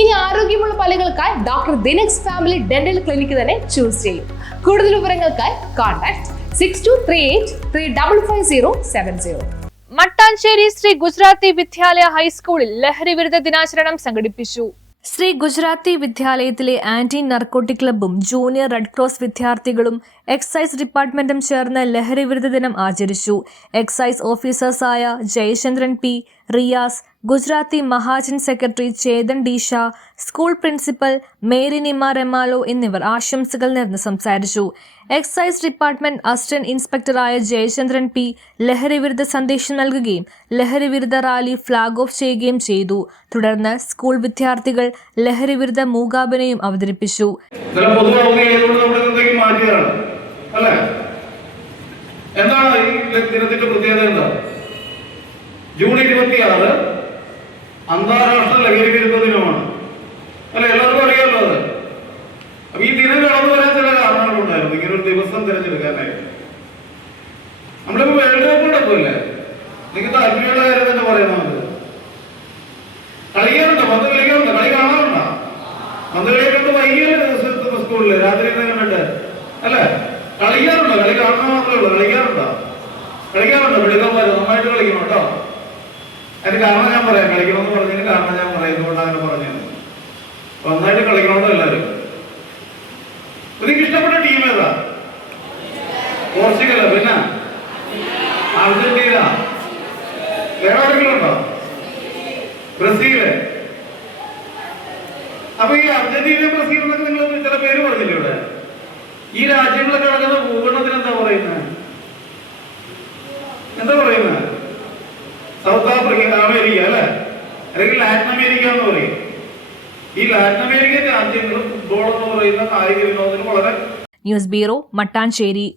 ഇനി ആരോഗ്യമുള്ള പല്ലുകൾക്കായി doctor ദിനക്സ് family dental clinic തന്നെ ചൂസ് ചെയ്യും. കൂടുതൽ വിവരങ്ങൾക്കായി കോൺടാക്ട് 6238355070. മട്ടാഞ്ചേരി ശ്രീ ഗുജറാത്തി വിദ്യാലയ ഹൈസ്കൂളിൽ ലഹരി വിരുദ്ധ ദിനാചരണം സംഘടിപ്പിച്ചു. ശ്രീ ഗുജറാത്തി വിദ്യാലയത്തിലെ ആന്റി നർക്കോട്ടിക് ക്ലബ്ബും ജൂനിയർ റെഡ് ക്രോസ് വിദ്യാർത്ഥികളും എക്സൈസ് ഡിപ്പാർട്ട്മെന്റും ചേർന്ന് ലഹരി വിരുദ്ധ ദിനം ആചരിച്ചു. എക്സൈസ് ഓഫീസേഴ്സായ Jayachandran P, Riyas, Gujarati Mahajan secretary Chetan D Shah, school principal Mary Nima Remalo എന്നിവർ ആശംസകൾ നേർന്ന് സംസാരിച്ചു. എക്സൈസ് ഡിപ്പാർട്ട്മെന്റ് അസിസ്റ്റന്റ് ഇൻസ്പെക്ടറായ ജയചന്ദ്രൻ പി ലഹരി വിരുദ്ധ സന്ദേശം നൽകുകയും ലഹരി വിരുദ്ധ റാലി ഫ്ളാഗ് ഓഫ് ചെയ്യുകയും ചെയ്തു. തുടർന്ന് സ്കൂൾ വിദ്യാർത്ഥികൾ ലഹരി വിരുദ്ധ മൂകാഭിനയം അവതരിപ്പിച്ചു. എന്താണ് ഈ ദിനത്തിന്റെ പ്രത്യേകത? എന്താ? ജൂൺ 26 അന്താരാഷ്ട്ര ലഹരി വിരുദ്ധ ദിനമാണ്. അല്ലെ, എല്ലാവർക്കും അറിയാമല്ലോ അത്. അപ്പൊ ഈ ദിനം കടന്നു വരാൻ ചില കാരണങ്ങളുണ്ടായിരുന്നു ഇങ്ങനെ ഒരു ദിവസം തിരഞ്ഞെടുക്കാനായിട്ട്. നമ്മളിപ്പോ വേൾഡ് കപ്പ് നടക്കുമല്ലേ, നിങ്ങൾക്ക് താല്പര്യമുള്ള കാര്യം തന്നെ പറയുന്നത്. കളിക്കാറുണ്ടോ? പന്ത് കളിക്കാറുണ്ടോ? കളി കാണാറുണ്ടോ? പന്ത് കളിയൊക്കെ ഉണ്ട്. വൈകിയല്ലേ ദിവസം സ്കൂളില് രാത്രി കണ്ടിട്ട് അല്ലെ? കളിക്കാറുണ്ടോ? കളി കാണാൻ മാത്രമേ ഉള്ളൂ. കളിക്കാറുണ്ടോ? പിടിക്കാന്മാര് നന്നായിട്ട് കളിക്കണം കേട്ടോ. അതിന് കാരണം ഞാൻ പറയാം. കളിക്കണമെന്ന് പറഞ്ഞതിന് കാരണം ഞാൻ പറയാം. എന്തുകൊണ്ട് അങ്ങനെ പറഞ്ഞത്? നന്നായിട്ട് കളിക്കണമെന്നോ എല്ലാവരും. നിങ്ങൾക്ക് ഇഷ്ടപ്പെട്ട ടീം ഏതാ? പോർച്ചുഗൽ, പിന്നെ അർജന്റീന, വേറെ ആരെങ്കിലും ഉണ്ടോ? ബ്രസീല്. അപ്പൊ ഈ അർജന്റീന, ബ്രസീൽ എന്നൊക്കെ നിങ്ങൾ ചില പേര് പറഞ്ഞില്ലേ ഇവിടെ? ഈ രാജ്യങ്ങളൊക്കെ നടക്കുന്ന ഭൂഖണ്ഡത്തിന് എന്താ പറയുന്നത്? സൗത്ത് ആഫ്രിക്ക, അമേരിക്ക അല്ലെ, അല്ലെങ്കിൽ ലാറ്റിൻ അമേരിക്ക എന്ന് പറയും. ഈ ലാറ്റിൻ അമേരിക്കൻ രാജ്യങ്ങൾ ഫുട്ബോൾ എന്ന് പറയുന്ന കായിക വിനോദത്തിന് വളരെ. News bureau, Mattancherry.